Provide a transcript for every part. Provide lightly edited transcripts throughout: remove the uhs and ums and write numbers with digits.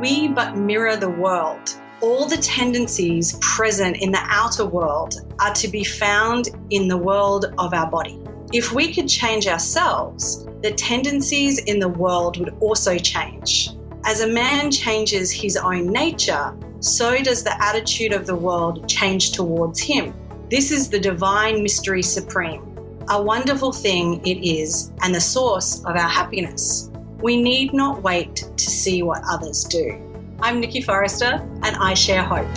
We but mirror the world. All the tendencies present in the outer world are to be found in the world of our body. If we could change ourselves, the tendencies in the world would also change. As a man changes his own nature, so does the attitude of the world change towards him. This is the divine mystery supreme. A wonderful thing it is, and the source of our happiness. We need not wait to see what others do. I'm Nicole Forrester, and I share hope.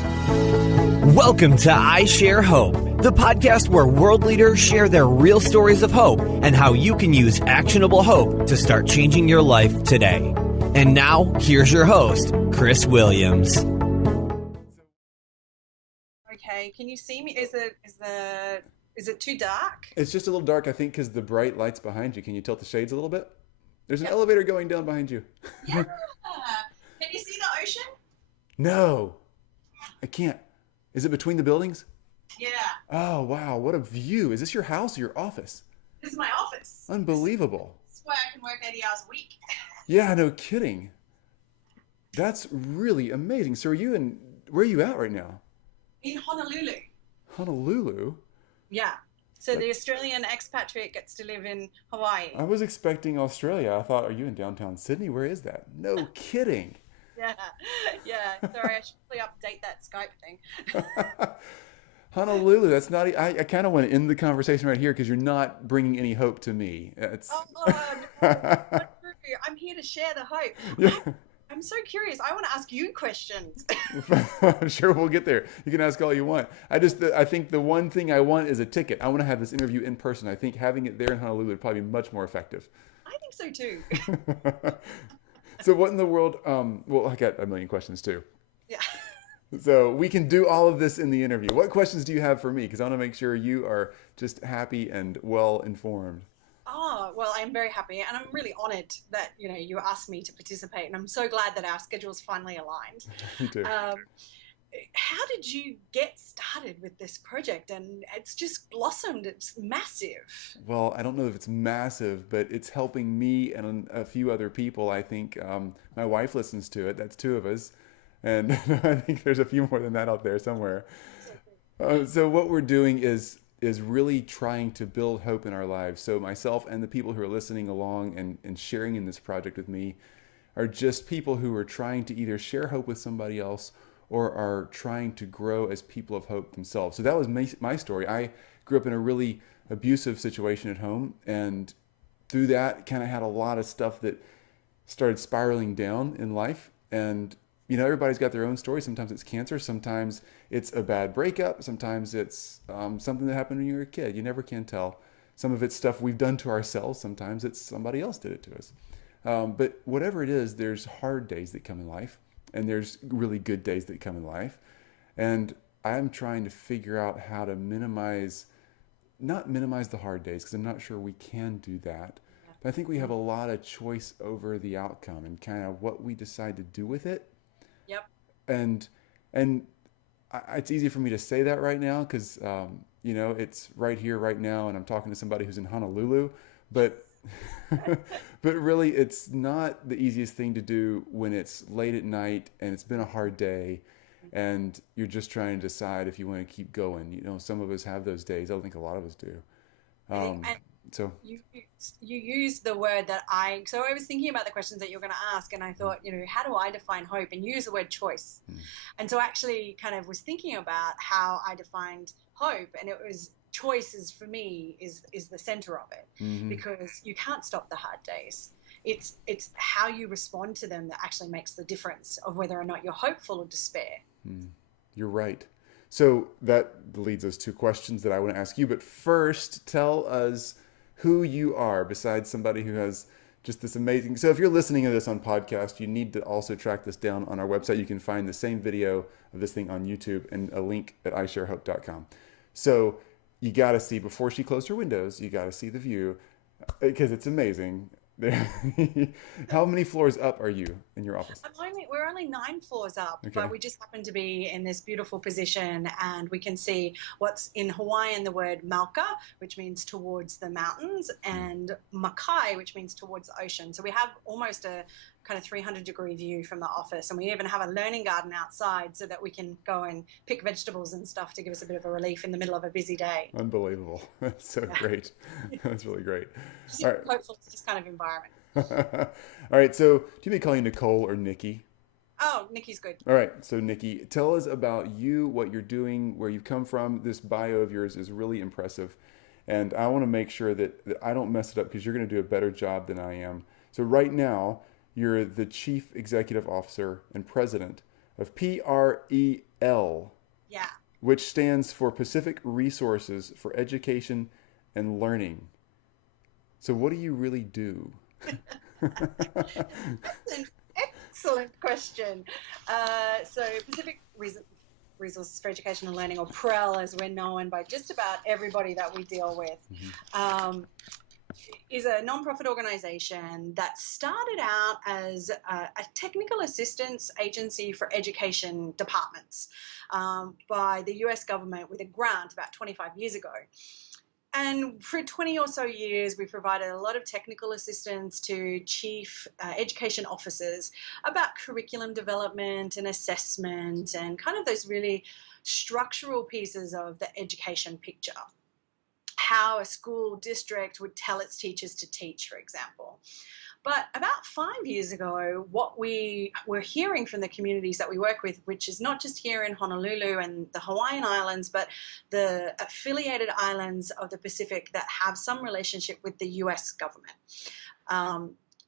Welcome to I Share Hope, the podcast where world leaders share their real stories of hope and how you can use actionable hope to start changing your life today. And now, here's your host, Chris Williams. Okay, can you see me? Is it too dark? It's just a little dark, I think, because the bright light's behind you. Can you tilt the shades a little bit? There's an elevator going down behind you. Yeah. Can you see the ocean? No, I can't. Is it between the buildings? Yeah. Oh, wow. What a view. Is this your house or your office? This is my office. Unbelievable. This is where I can work 80 hours a week. Yeah, no kidding. That's really amazing. So where are you at right now? In Honolulu. Honolulu? Yeah. So the Australian expatriate gets to live in Hawaii. I was expecting Australia. I thought, are you in downtown Sydney? Where is that? No kidding. Yeah. Sorry, I should probably update that Skype thing. Honolulu, that's not, I kind of want to end the conversation right here because you're not bringing any hope to me. No. I'm here to share the hope. Yeah. I'm so curious. I want to ask you questions. I'm sure we'll get there. You can ask all you want. I think the one thing I want is a ticket. I want to have this interview in person. I think having it there in Honolulu would probably be much more effective. I think so too. So what in the world, well, I got a million questions too. Yeah. So we can do all of this in the interview. What questions do you have for me? Because I want to make sure you are just happy and well informed. Oh, well, I'm very happy, and I'm really honored that, you asked me to participate, and I'm so glad that our schedules finally aligned. Me too. How did you get started with this project? And it's just blossomed. It's massive. Well, I don't know if it's massive, but it's helping me and a few other people. I think my wife listens to it. That's two of us. And I think there's a few more than that out there somewhere. So what we're doing is really trying to build hope in our lives. So myself and the people who are listening along and sharing in this project with me are just people who are trying to either share hope with somebody else or are trying to grow as people of hope themselves. So that was my story. I grew up in a really abusive situation at home, and through that kind of had a lot of stuff that started spiraling down in life. And everybody's got their own story. Sometimes it's cancer. Sometimes it's a bad breakup. Sometimes it's something that happened when you were a kid. You never can tell. Some of it's stuff we've done to ourselves. Sometimes it's somebody else did it to us. But whatever it is, there's hard days that come in life, and there's really good days that come in life. And I'm trying to figure out how to not minimize the hard days, because I'm not sure we can do that. But I think we have a lot of choice over the outcome and kind of what we decide to do with it. Yep. And it's easy for me to say that right now because, it's right here, right now, and I'm talking to somebody who's in Honolulu, but but really it's not the easiest thing to do when it's late at night and it's been a hard day and you're just trying to decide if you want to keep going. Some of us have those days. I think a lot of us do. So you use the word that so I was thinking about the questions that you're going to ask, and I thought, how do I define hope? And you use the word choice. And so I actually kind of was thinking about how I defined hope, and it was choices for me is the center of it, because you can't stop the hard days. It's how you respond to them that actually makes the difference of whether or not you're hopeful or despair. You're right. So that leads us to questions that I want to ask you. But first, tell us who you are besides somebody who has just this amazing... So if you're listening to this on podcast, you need to also track this down on our website. You can find the same video of this thing on YouTube and a link at isharehope.com. So you got to see, before she closed her windows, you got to see the view because it's amazing. How many floors up are you in your office? We're only 9 floors up, okay. But we just happen to be in this beautiful position, and we can see what's in Hawaiian the word Malka, which means towards the mountains, and Makai, which means towards the ocean. So we have almost a kind of 300-degree view from the office. And we even have a learning garden outside so that we can go and pick vegetables and stuff to give us a bit of a relief in the middle of a busy day. Unbelievable. That's so great. That's really great. Just All right. hopeful for this kind of environment. All right. So do you may call you Nicole or Nikki? Oh, Nikki's good. All right. So Nikki, tell us about you, what you're doing, where you've come from. This bio of yours is really impressive. And I want to make sure that I don't mess it up because you're going to do a better job than I am. So right now, you're the Chief Executive Officer and President of PREL. Yeah. Which stands for Pacific Resources for Education and Learning. So what do you really do? That's an excellent question. So Pacific Resources for Education and Learning, or PREL as we're known by just about everybody that we deal with, is a nonprofit organization that started out as a technical assistance agency for education departments by the US government with a grant about 25 years ago. And for 20 or so years, we provided a lot of technical assistance to chief education officers about curriculum development and assessment and kind of those really structural pieces of the education picture. How a school district would tell its teachers to teach, for example. But about 5 years ago, what we were hearing from the communities that we work with, which is not just here in Honolulu and the Hawaiian Islands, but the affiliated islands of the Pacific that have some relationship with the US government.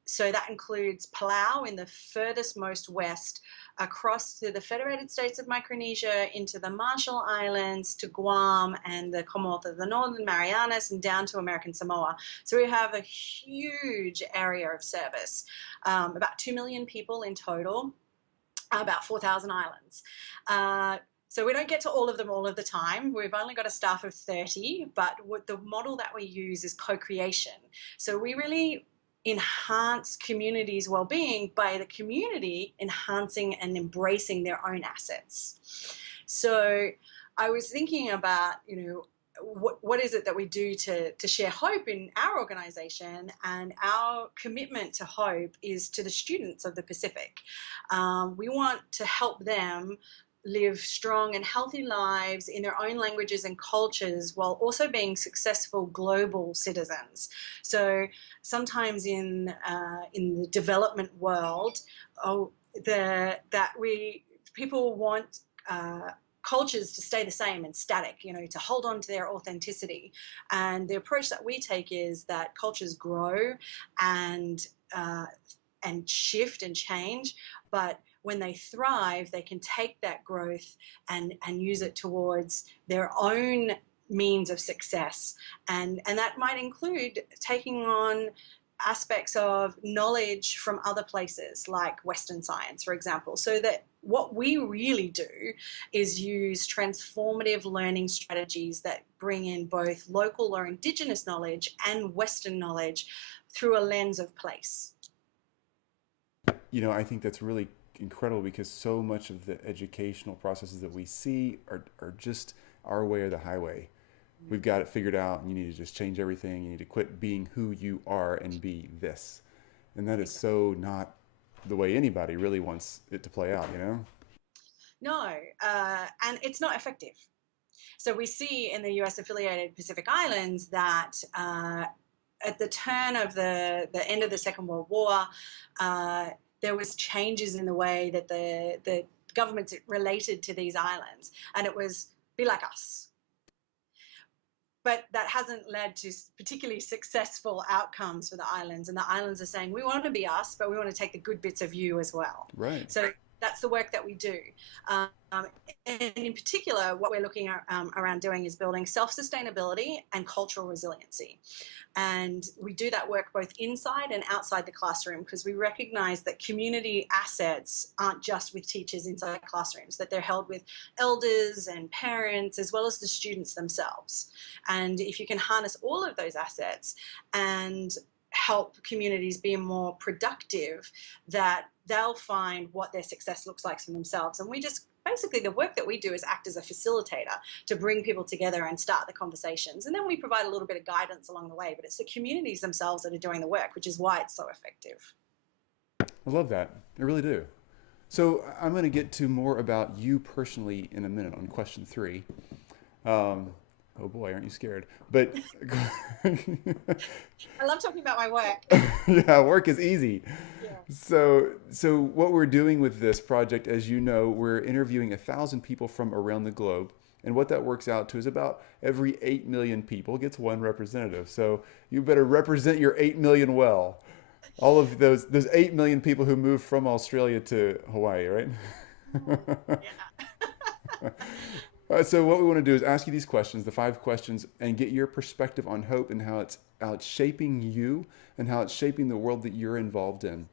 So that includes Palau in the furthest most west, across to the Federated States of Micronesia, into the Marshall Islands, to Guam and the Commonwealth of the Northern Marianas, and down to American Samoa. So we have a huge area of service, about 2 million people in total, about 4,000 islands. So we don't get to all of them all of the time. We've only got a staff of 30, but the model that we use is co-creation. So we really enhance communities' well-being by the community enhancing and embracing their own assets. So I was thinking about, what is it that we do to share hope in our organization, and our commitment to hope is to the students of the Pacific. We want to help them live strong and healthy lives in their own languages and cultures while also being successful global citizens. So sometimes in the development world, people want cultures to stay the same and static, to hold on to their authenticity. And the approach that we take is that cultures grow and shift and change, but when they thrive, they can take that growth and use it towards their own means of success. And that might include taking on aspects of knowledge from other places, like Western science, for example, so that what we really do is use transformative learning strategies that bring in both local or Indigenous knowledge and Western knowledge through a lens of place. I think that's really incredible, because so much of the educational processes that we see are just our way or the highway. We've got it figured out, and you need to just change everything. You need to quit being who you are and be this. And that is so not the way anybody really wants it to play out, No, and it's not effective. So we see in the US affiliated Pacific Islands that at the turn of the end of the Second World War, there was changes in the way that the governments related to these islands, and it was be like us. But that hasn't led to particularly successful outcomes for the islands, and the islands are saying, we want to be us, but we want to take the good bits of you as well. Right. So that's the work that we do. And in particular, what we're looking at, around doing is building self-sustainability and cultural resiliency. And we do that work both inside and outside the classroom, because we recognize that community assets aren't just with teachers inside classrooms, that they're held with elders and parents, as well as the students themselves. And if you can harness all of those assets and help communities be more productive, that they'll find what their success looks like for themselves. And we just basically, the work that we do is act as a facilitator to bring people together and start the conversations. And then we provide a little bit of guidance along the way, but it's the communities themselves that are doing the work, which is why it's so effective. I love that. I really do. So I'm going to get to more about you personally in a minute on question 3. Um, oh boy, aren't you scared? But I love talking about my work. yeah, work is easy. Yeah. So what we're doing with this project, as you know, we're interviewing 1,000 people from around the globe. And what that works out to is about every 8 million people gets one representative. So you better represent your 8 million well. All of those 8 million people who moved from Australia to Hawaii, right? Yeah. So what we want to do is ask you these questions, the 5 questions, and get your perspective on hope and how it's shaping you and how it's shaping the world that you're involved in.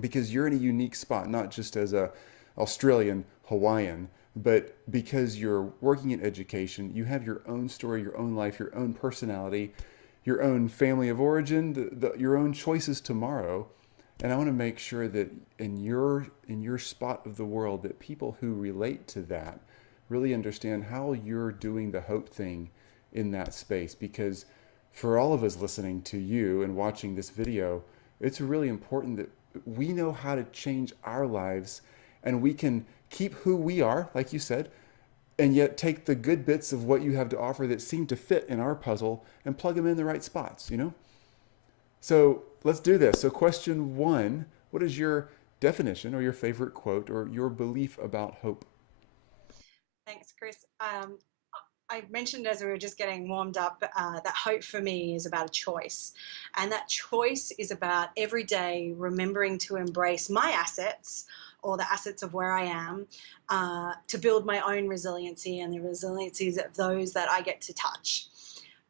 Because you're in a unique spot, not just as a Australian Hawaiian, but because you're working in education, you have your own story, your own life, your own personality, your own family of origin, your own choices tomorrow. And I want to make sure that in your spot of the world, that people who relate to that really understand how you're doing the hope thing in that space. Because for all of us listening to you and watching this video, it's really important that we know how to change our lives, and we can keep who we are, like you said, and yet take the good bits of what you have to offer that seem to fit in our puzzle and plug them in the right spots, So let's do this. So question 1, what is your definition or your favorite quote or your belief about hope? Thanks, Chris. I mentioned as we were just getting warmed up that hope for me is about a choice. And that choice is about every day remembering to embrace my assets or the assets of where I am to build my own resiliency and the resiliencies of those that I get to touch.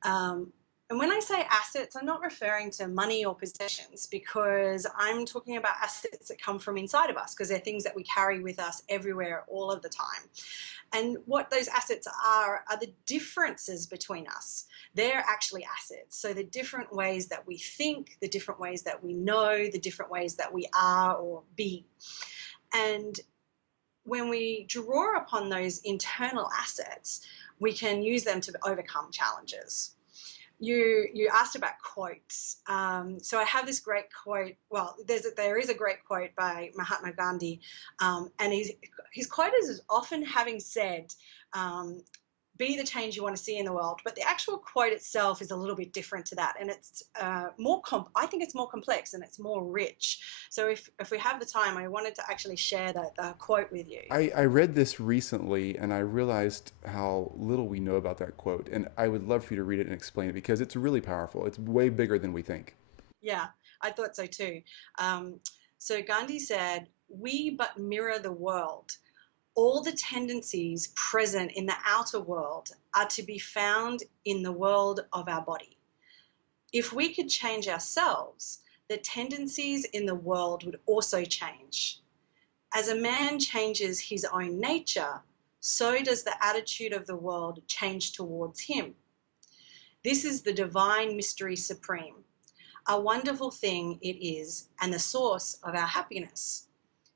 And when I say assets, I'm not referring to money or possessions, because I'm talking about assets that come from inside of us, because they're things that we carry with us everywhere, all of the time. And what those assets are the differences between us. They're actually assets. So the different ways that we think, the different ways that we know, the different ways that we are or be. And when we draw upon those internal assets, we can use them to overcome challenges. You asked about quotes. So I have this great quote. Well, there is a great quote by Mahatma Gandhi, and his quote is often having said, "Be the change you want to see in the world." But the actual quote itself is a little bit different to that, and it's I think it's more complex and it's more rich. So if we have the time, I wanted to actually share the quote with you. I read this recently and I realized how little we know about that quote. And I would love for you to read it and explain it, because it's really powerful. It's way bigger than we think. Yeah, I thought so too. So Gandhi said, "We but mirror the world. All the tendencies present in the outer world are to be found in the world of our body. If we could change ourselves, the tendencies in the world would also change. As a man changes his own nature, so does the attitude of the world change towards him. This is the divine mystery supreme. A wonderful thing it is, and the source of our happiness.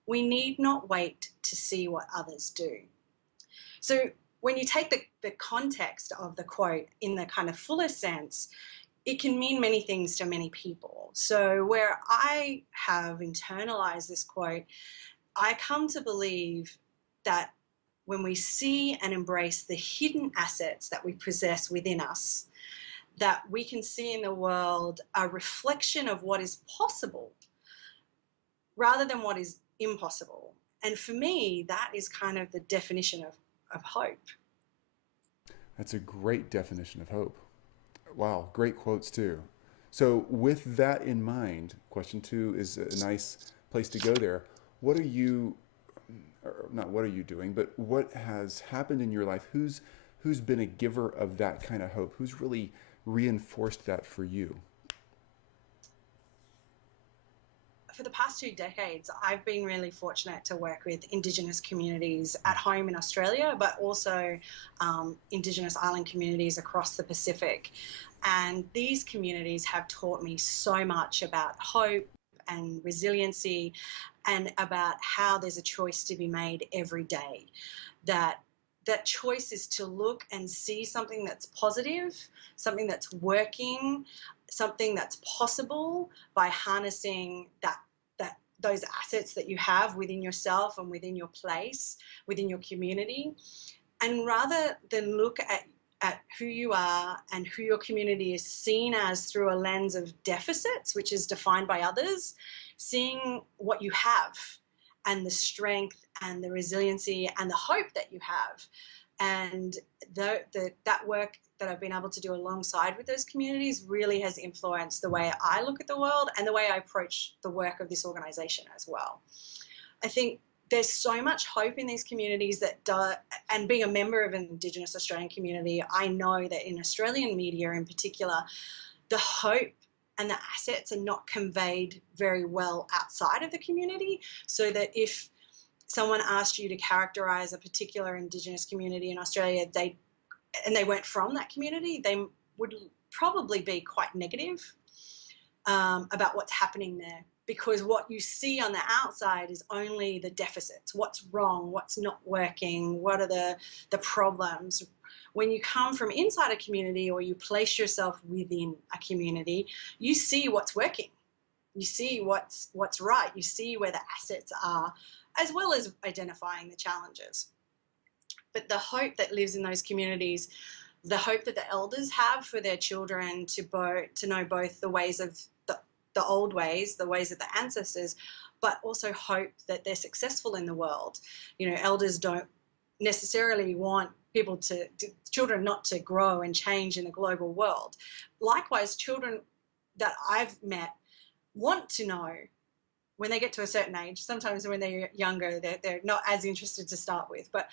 We need not wait to see what others do." So when you take the context of the quote in the kind of fuller sense, it can mean many things to many people. So where I have internalized this quote, I come to believe that when we see and embrace the hidden assets that we possess within us, that we can see in the world a reflection of what is possible rather than what is impossible. And for me, that is kind of the definition of hope. That's a great definition of hope. Wow, great quotes too. So with that in mind, question 2 is a nice place to go there. What are you, or not what are you doing, but what has happened in your life? Who's been a giver of that kind of hope? Who's really reinforced that for you? For the past 2 decades, I've been really fortunate to work with Indigenous communities at home in Australia, but also Indigenous island communities across the Pacific. And these communities have taught me so much about hope and resiliency, and about how there's a choice to be made every day. That choice is to look and see something that's positive, something that's working, something that's possible by harnessing those assets that you have within yourself and within your place, within your community. And rather than look at who you are and who your community is seen as through a lens of deficits, which is defined by others, seeing what you have and the strength and the resiliency and the hope that you have. And that work that I've been able to do alongside with those communities really has influenced the way I look at the world and the way I approach the work of this organization as well. I think there's so much hope in these communities and being a member of an Indigenous Australian community, I know that in Australian media in particular, the hope and the assets are not conveyed very well outside of the community, so that if someone asked you to characterize a particular Indigenous community in Australia, they weren't from that community, they would probably be quite negative about what's happening there, because what you see on the outside is only the deficits, what's wrong, what's not working, what are the problems. When you come from inside a community or you place yourself within a community, you see what's working, you see what's right, you see where the assets are, as well as identifying the challenges. But the hope that lives in those communities, the hope that the elders have for their children to know both the ways of the old ways, the ways of the ancestors, but also hope that they're successful in the world. You know, elders don't necessarily want children not to grow and change in the global world. Likewise, children that I've met want to know when they get to a certain age. Sometimes when they're younger, they're not as interested to start with, but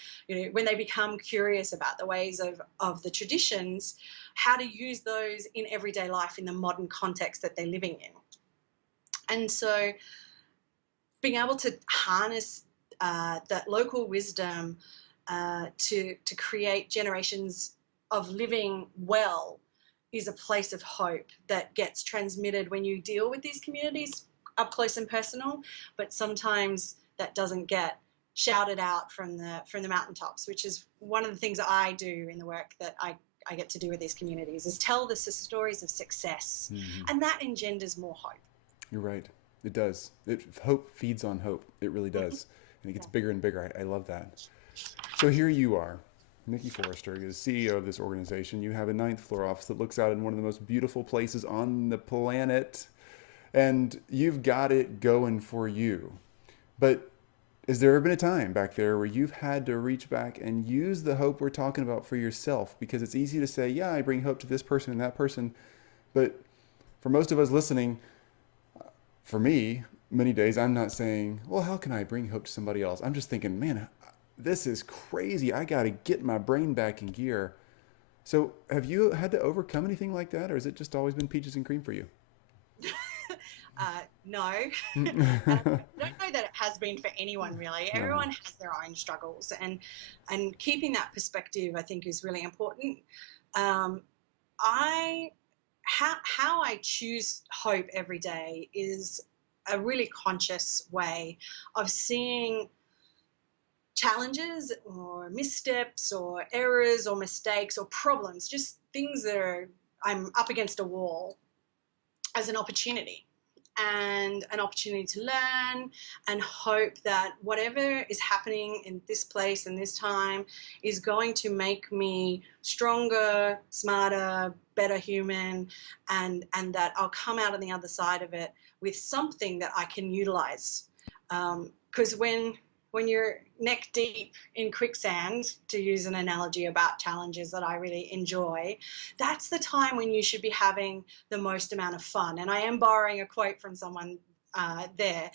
when they become curious about the ways of the traditions, how to use those in everyday life in the modern context that they're living in. And so being able to harness that local wisdom to create generations of living well is a place of hope that gets transmitted when you deal with these communities up close and personal, but sometimes that doesn't get shouted out from the mountaintops, which is one of the things that I do in the work that I get to do with these communities, is tell the stories of success, and that engenders more hope. You're right. It does. Hope feeds on hope. It really does. And it gets bigger and bigger. I love that. So here you are, Nicole Forrester, you're the CEO of this organization. You have a 9th floor office that looks out in one of the most beautiful places on the planet. And you've got it going for you. But has there ever been a time back there where you've had to reach back and use the hope we're talking about for yourself? Because it's easy to say, yeah, I bring hope to this person and that person. But for most of us listening, for me, many days I'm not saying, well, how can I bring hope to somebody else? I'm just thinking, man, this is crazy. I got to get my brain back in gear. So have you had to overcome anything like that? Or has it just always been peaches and cream for you? No. I don't know that it has been for anyone, really. Everyone has their own struggles, and keeping that perspective, I think, is really important. How I choose hope every day is a really conscious way of seeing challenges or missteps or errors or mistakes or problems, just things that I'm up against a wall, as an opportunity. And an opportunity to learn and hope that whatever is happening in this place and this time is going to make me stronger, smarter, better human, and that I'll come out on the other side of it with something that I can utilize. Because when you're neck deep in quicksand, to use an analogy about challenges that I really enjoy, that's the time when you should be having the most amount of fun. And I am borrowing a quote from someone there,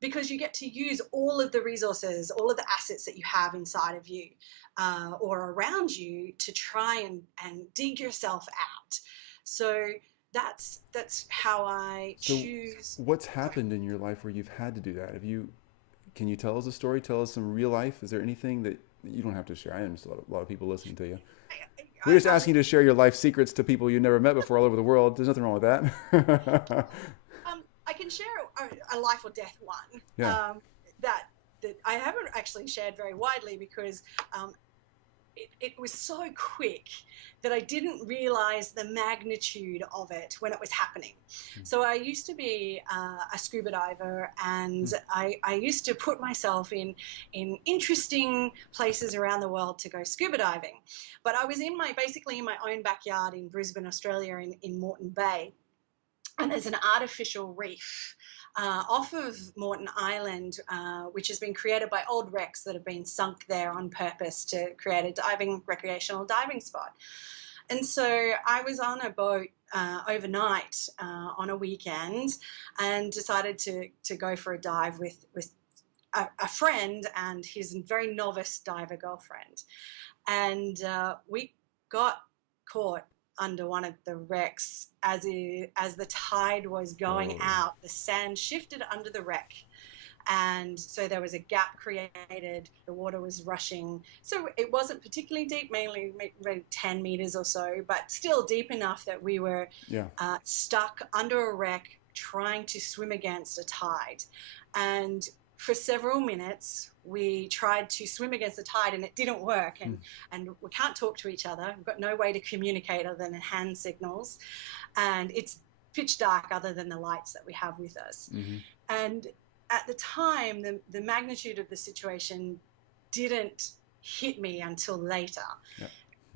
because you get to use all of the resources, all of the assets that you have inside of you or around you to try and dig yourself out. So that's how I choose. What's happened in your life where you've had to do that? Can you tell us a story? Tell us some real life. Is there anything that you don't have to share? I know there's a lot of people listening to you. We're just asking you to share your life secrets to people you've never met before all over the world. There's nothing wrong with that. I can share a life or death one that I haven't actually shared very widely, because it was so quick that I didn't realize the magnitude of it when it was happening. So I used to be a scuba diver, and I used to put myself in interesting places around the world to go scuba diving. But I was basically in my own backyard in Brisbane, Australia, in Moreton Bay. And there's an artificial reef off of Moreton Island, which has been created by old wrecks that have been sunk there on purpose to create a recreational diving spot. And so I was on a boat overnight on a weekend and decided to go for a dive with a friend and his very novice diver girlfriend. And we got caught under one of the wrecks as the tide was going out. The sand shifted under the wreck, and so there was a gap created. The water was rushing, so it wasn't particularly deep, mainly maybe 10 meters or so, but still deep enough that we were stuck under a wreck trying to swim against a tide. And for several minutes, we tried to swim against the tide, and it didn't work. And we can't talk to each other. We've got no way to communicate other than hand signals. And it's pitch dark other than the lights that we have with us. And at the time, the magnitude of the situation didn't hit me until later.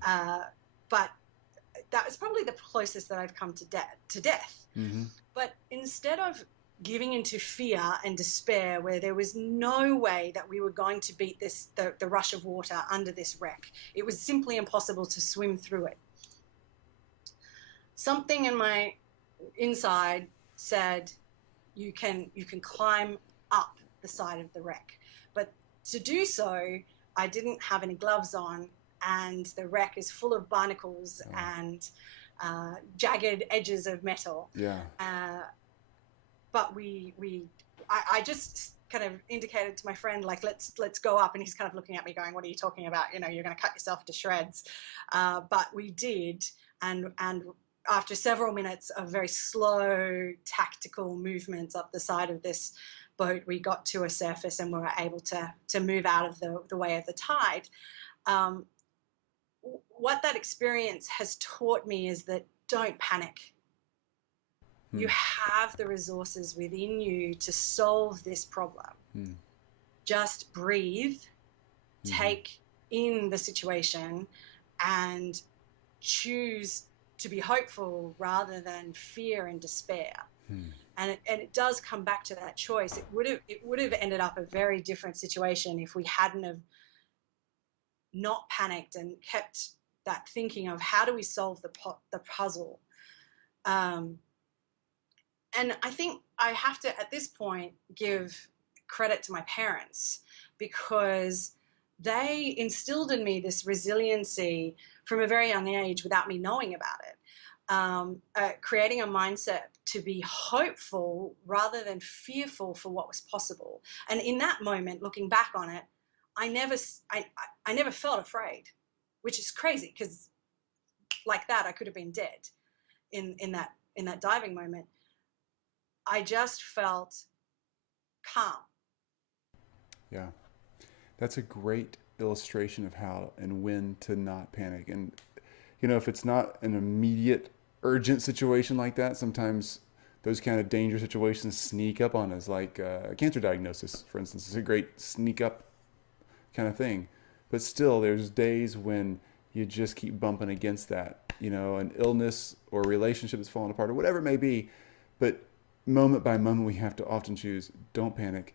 But that was probably the closest that I've come to death. But instead of giving into fear and despair, where there was no way that we were going to beat the rush of water under this wreck, it was simply impossible to swim through it. Something in my inside said, you can climb up the side of the wreck. But to do so, I didn't have any gloves on, and the wreck is full of barnacles and jagged edges of metal. But I just kind of indicated to my friend, like, let's go up. And he's kind of looking at me going, what are you talking about? You know, you're going to cut yourself to shreds. But we did. And after several minutes of very slow tactical movements up the side of this boat, we got to a surface and we were able to move out of the way of the tide. What that experience has taught me is that don't panic. You have the resources within you to solve this problem. Just breathe, take in the situation, and choose to be hopeful rather than fear and despair. And it does come back to that choice. It would have ended up a very different situation if we hadn't have not panicked and kept that thinking of how do we solve the puzzle. And I think I have to, at this point, give credit to my parents, because they instilled in me this resiliency from a very young age without me knowing about it, creating a mindset to be hopeful rather than fearful for what was possible. And in that moment, looking back on it, I never felt afraid, which is crazy, because like that, I could have been dead in that diving moment. I just felt calm. Yeah. That's a great illustration of how and when to not panic. And, you know, if it's not an immediate, urgent situation like that, sometimes those kind of dangerous situations sneak up on us, like a cancer diagnosis, for instance. It's a great sneak up kind of thing. But still, there's days when you just keep bumping against that, you know, an illness or a relationship that's falling apart or whatever it may be. But moment by moment, we have to often choose, don't panic,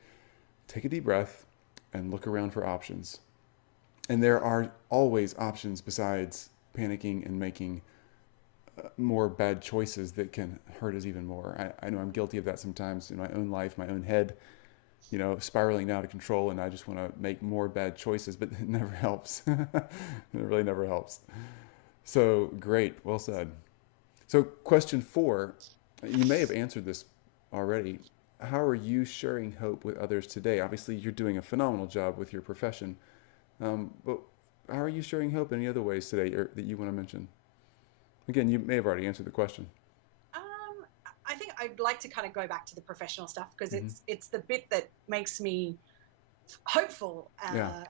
take a deep breath, and look around for options. And there are always options besides panicking and making more bad choices that can hurt us even more. I know I'm guilty of that sometimes in my own life, my own head, you know, spiraling out of control, and I just want to make more bad choices, but it never helps. It really never helps. So great, well said. So question 4, you may have answered this already. How are you sharing hope with others today? Obviously, you're doing a phenomenal job with your profession, but how are you sharing hope in any other ways today that you want to mention? Again, you may have already answered the question. I think I'd like to kind of go back to the professional stuff, because it's the bit that makes me hopeful Yeah.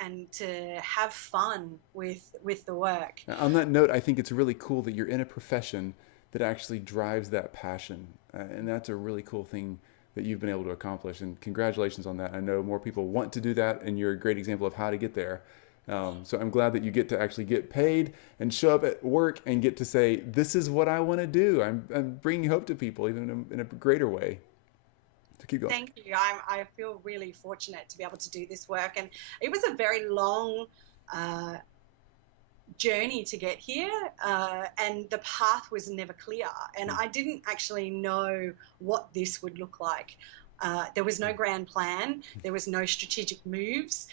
and to have fun with the work. On that note, I think it's really cool that you're in a profession that actually drives that passion. And that's a really cool thing that you've been able to accomplish. And congratulations on that. I know more people want to do that, and you're a great example of how to get there. So I'm glad that you get to actually get paid and show up at work and get to say, this is what I want to do. I'm bringing hope to people, even in a greater way. So keep going. Thank you. I feel really fortunate to be able to do this work. And it was a very long journey to get here, and the path was never clear. And I didn't actually know what this would look like. There was no grand plan. There was no strategic moves.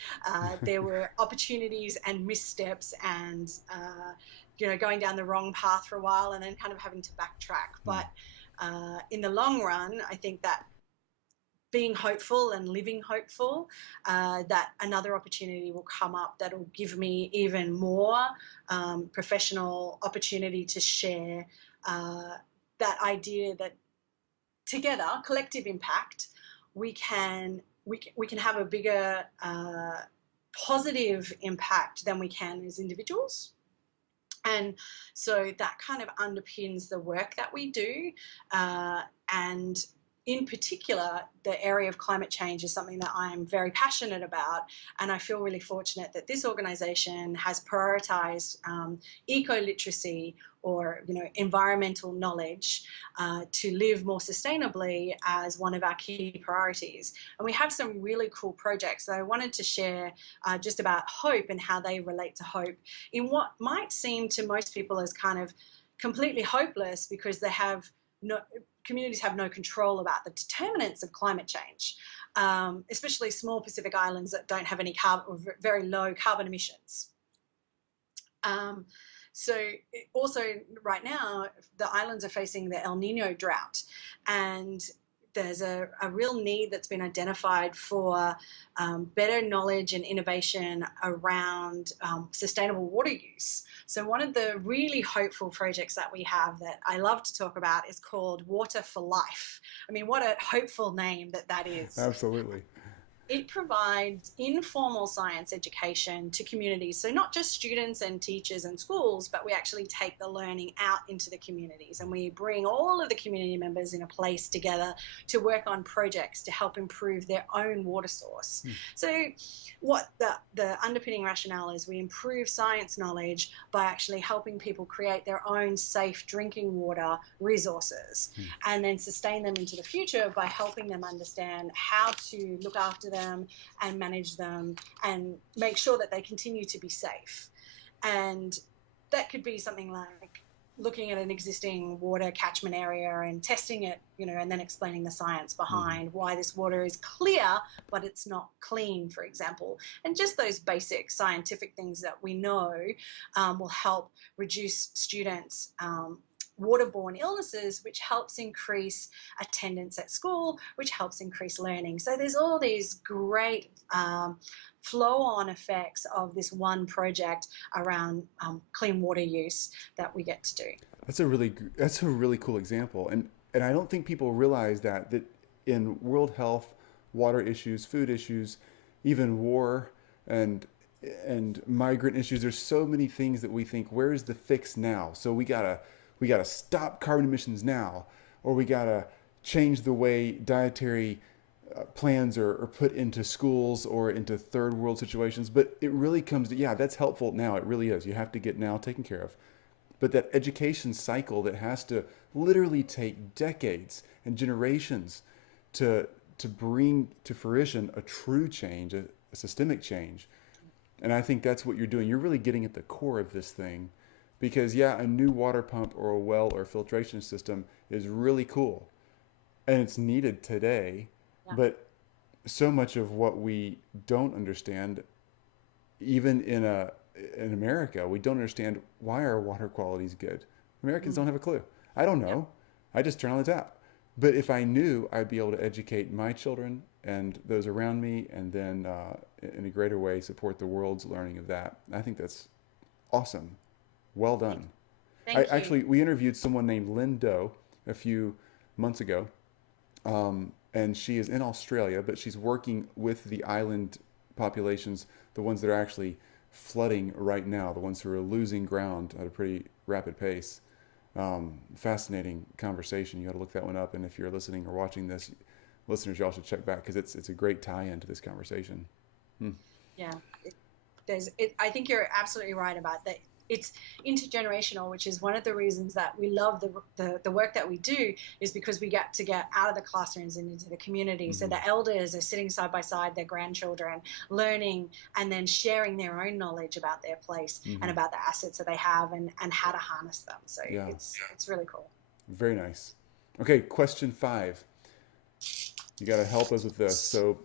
There were opportunities and missteps and, going down the wrong path for a while and then kind of having to backtrack. But in the long run, I think that being hopeful and living hopeful, that another opportunity will come up that will give me even more professional opportunity to share that idea that together, collective impact, we can have a bigger positive impact than we can as individuals. And so that kind of underpins the work that we do, and in particular, the area of climate change is something that I'm very passionate about, and I feel really fortunate that this organisation has prioritised eco-literacy, or environmental knowledge, to live more sustainably as one of our key priorities. And we have some really cool projects that I wanted to share just about hope and how they relate to hope in what might seem to most people as kind of completely hopeless, because they have communities have no control about the determinants of climate change, especially small Pacific islands that don't have any or very low carbon emissions. So also right now, the islands are facing the El Nino drought, and there's a real need that's been identified for better knowledge and innovation around sustainable water use. So one of the really hopeful projects that we have that I love to talk about is called Water for Life. I mean, what a hopeful name that is. Absolutely. It provides informal science education to communities. So not just students and teachers and schools, but we actually take the learning out into the communities, and we bring all of the community members in a place together to work on projects to help improve their own water source. So what the underpinning rationale is, we improve science knowledge by actually helping people create their own safe drinking water resources, and then sustain them into the future by helping them understand how to look after them and manage them and make sure that they continue to be safe. And that could be something like looking at an existing water catchment area and testing it, and then explaining the science behind why this water is clear but it's not clean, for example. And just those basic scientific things that we know will help reduce students' waterborne illnesses, which helps increase attendance at school, which helps increase learning. So there's all these great flow-on effects of this one project around clean water use that we get to do. That's a really cool example, and I don't think people realize that in world health, water issues, food issues, even war and migrant issues, there's so many things that we think, where's the fix now? So we gotta stop carbon emissions now, or we gotta change the way dietary plans are put into schools or into third world situations. But it really comes to, that's helpful now. It really is. You have to get now taken care of. But that education cycle that has to literally take decades and generations to bring to fruition a true change, a systemic change. And I think that's what you're doing. You're really getting at the core of this thing. Because a new water pump or a well or filtration system is really cool, and it's needed today. But so much of what we don't understand, even in America, we don't understand why our water quality is good. Americans don't have a clue. I don't know. I just turn on the tap. But if I knew, I'd be able to educate my children and those around me, and then in a greater way support the world's learning of that. I think that's awesome. Well done. Thank you. Actually, we interviewed someone named Lynn Doe a few months ago, and she is in Australia, but she's working with the island populations, the ones that are actually flooding right now, the ones who are losing ground at a pretty rapid pace. Fascinating conversation. You got to look that one up. And if you're listening or watching this, listeners, y'all should check back because it's a great tie-in to this conversation. Yeah, I think you're absolutely right about that. It's intergenerational, which is one of the reasons that we love the work that we do, is because we get to get out of the classrooms and into the community. Mm-hmm. So the elders are sitting side by side their grandchildren, learning and then sharing their own knowledge about their place mm-hmm. and about the assets that they have and how to harness them. So it's really cool. Very nice. Okay, question 5. You got to help us with this. So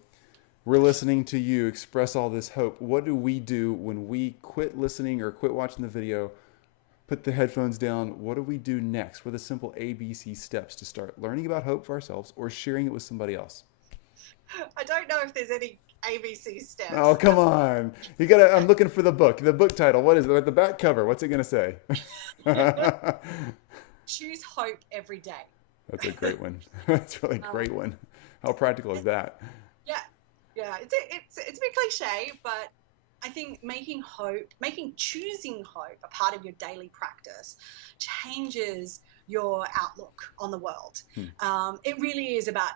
we're listening to you express all this hope. What do we do when we quit listening or quit watching the video, put the headphones down? What do we do next? What are the simple ABC steps to start learning about hope for ourselves or sharing it with somebody else? I don't know if there's any ABC steps. Oh, come on. You gotta, I'm looking for the book title. What is it? At the back cover, what's it going to say? Choose hope every day. That's a great one. That's a really great one. How practical is that? Yeah, it's a bit cliche, but I think choosing hope a part of your daily practice changes your outlook on the world. It really is about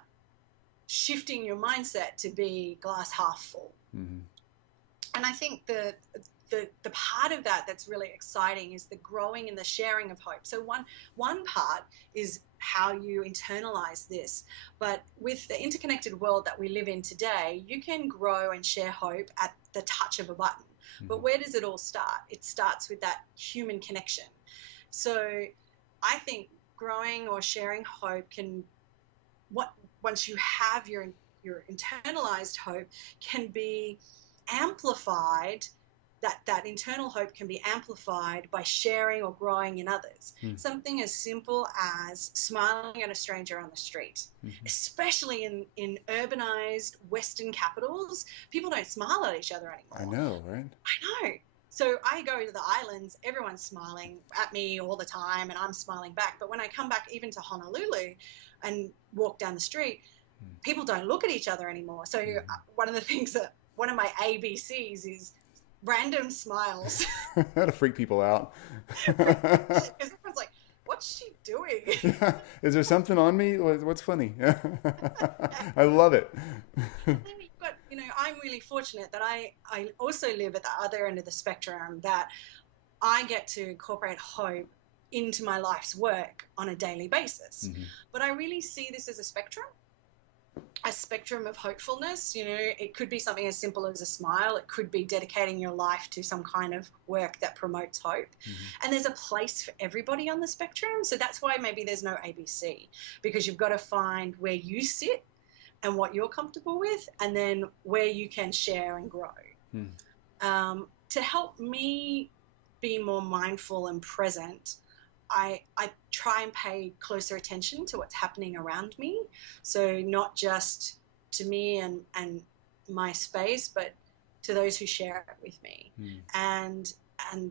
shifting your mindset to be glass half full. Mm-hmm. And I think the part of that that's really exciting is the growing and the sharing of hope. So one part is how you internalize this. But with the interconnected world that we live in today, you can grow and share hope at the touch of a button. Mm-hmm. But where does it all start? It starts with that human connection. So I think growing or sharing hope once you have your internalized hope, can be amplified. That internal hope can be amplified by sharing or growing in others. Something as simple as smiling at a stranger on the street. Mm-hmm. Especially in urbanized Western capitals, people don't smile at each other anymore. I know, right? I know. So I go to the islands, everyone's smiling at me all the time, and I'm smiling back. But when I come back even to Honolulu and walk down the street, people don't look at each other anymore. So one of my ABCs is random smiles. That'll freak people out. Because everyone's like, what's she doing? Yeah. Is there something on me? What's funny? I love it. And then you've got, I'm really fortunate that I also live at the other end of the spectrum, that I get to incorporate hope into my life's work on a daily basis. Mm-hmm. But I really see this as a spectrum of hopefulness. It could be something as simple as a smile. It could be dedicating your life to some kind of work that promotes hope. Mm-hmm. And there's a place for everybody on the spectrum. So that's why maybe there's no ABC, because you've got to find where you sit and what you're comfortable with, and then where you can share and grow. To help me be more mindful and present, I try and pay closer attention to what's happening around me. So not just to me and my space, but to those who share it with me. And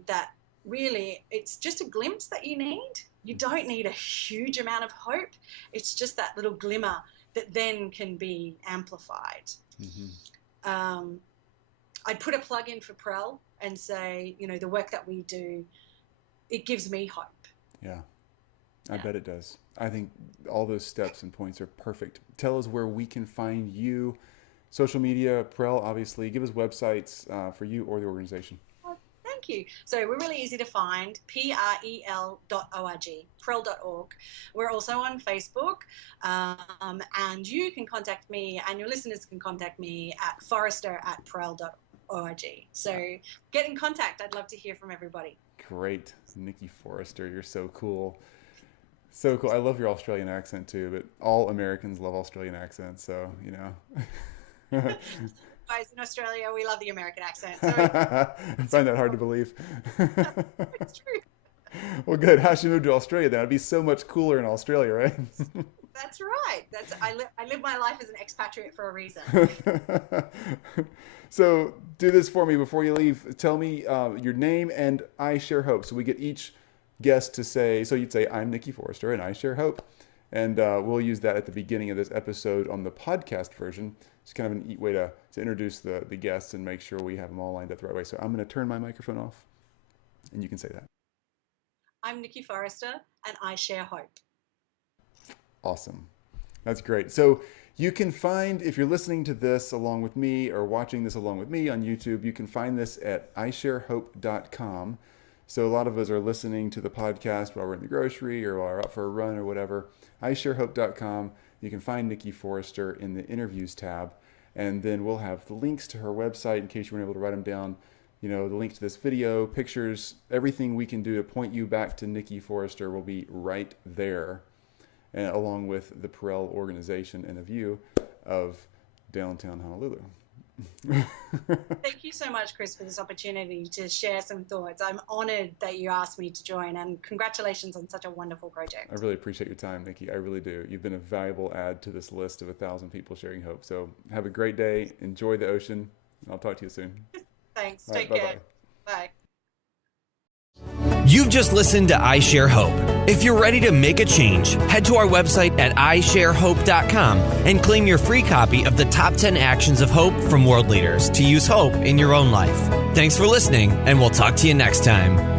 that really, it's just a glimpse that you need. You don't need a huge amount of hope. It's just that little glimmer that then can be amplified. Mm-hmm. I'd put a plug in for Prel and say, the work that we do, it gives me hope. Yeah, I bet it does. I think all those steps and points are perfect. Tell us where we can find you. Social media, Prel, obviously. Give us websites for you or the organization. Thank you. So we're really easy to find, prel.org, prel.org. We're also on Facebook, and you can contact me, and your listeners can contact me at forrester@prel.org. So get in contact. I'd love to hear from everybody. Great. Nicole Forrester, you're so cool. So cool. I love your Australian accent too, but all Americans love Australian accents, so, Guys, in Australia, we love the American accent. So I find that hard to believe. It's true. Well, good. How should we move to Australia then? It'd be so much cooler in Australia, right? That's right. I live my life as an expatriate for a reason. So do this for me before you leave. Tell me your name and I Share Hope. So we get each guest to say, so you'd say, I'm Nicole Forrester and I share hope. And we'll use that at the beginning of this episode on the podcast version. It's kind of a neat way to introduce the guests and make sure we have them all lined up the right way. So I'm going to turn my microphone off, and you can say that. I'm Nicole Forrester, and I share hope. Awesome. That's great. So you can find, if you're listening to this along with me or watching this along with me on YouTube, you can find this at isharehope.com. So a lot of us are listening to the podcast while we're in the grocery or while we're out for a run or whatever. isharehope.com. You can find Nicole Forrester in the interviews tab, and then we'll have the links to her website in case you weren't able to write them down. You know, the link to this video, pictures, everything we can do to point you back to Nicole Forrester will be right there, and along with the Perel organization and a view of downtown Honolulu. Thank you so much, Chris, for this opportunity to share some thoughts. I'm honored that you asked me to join, and congratulations on such a wonderful project. I really appreciate your time, Nicole. I really do. You've been a valuable add to this list of 1,000 people sharing hope. So have a great day. Enjoy the ocean. I'll talk to you soon. Thanks. All Take right, care. Bye. You've just listened to I Share Hope. If you're ready to make a change, head to our website at isharehope.com and claim your free copy of the top 10 actions of hope from world leaders to use hope in your own life. Thanks for listening, and we'll talk to you next time.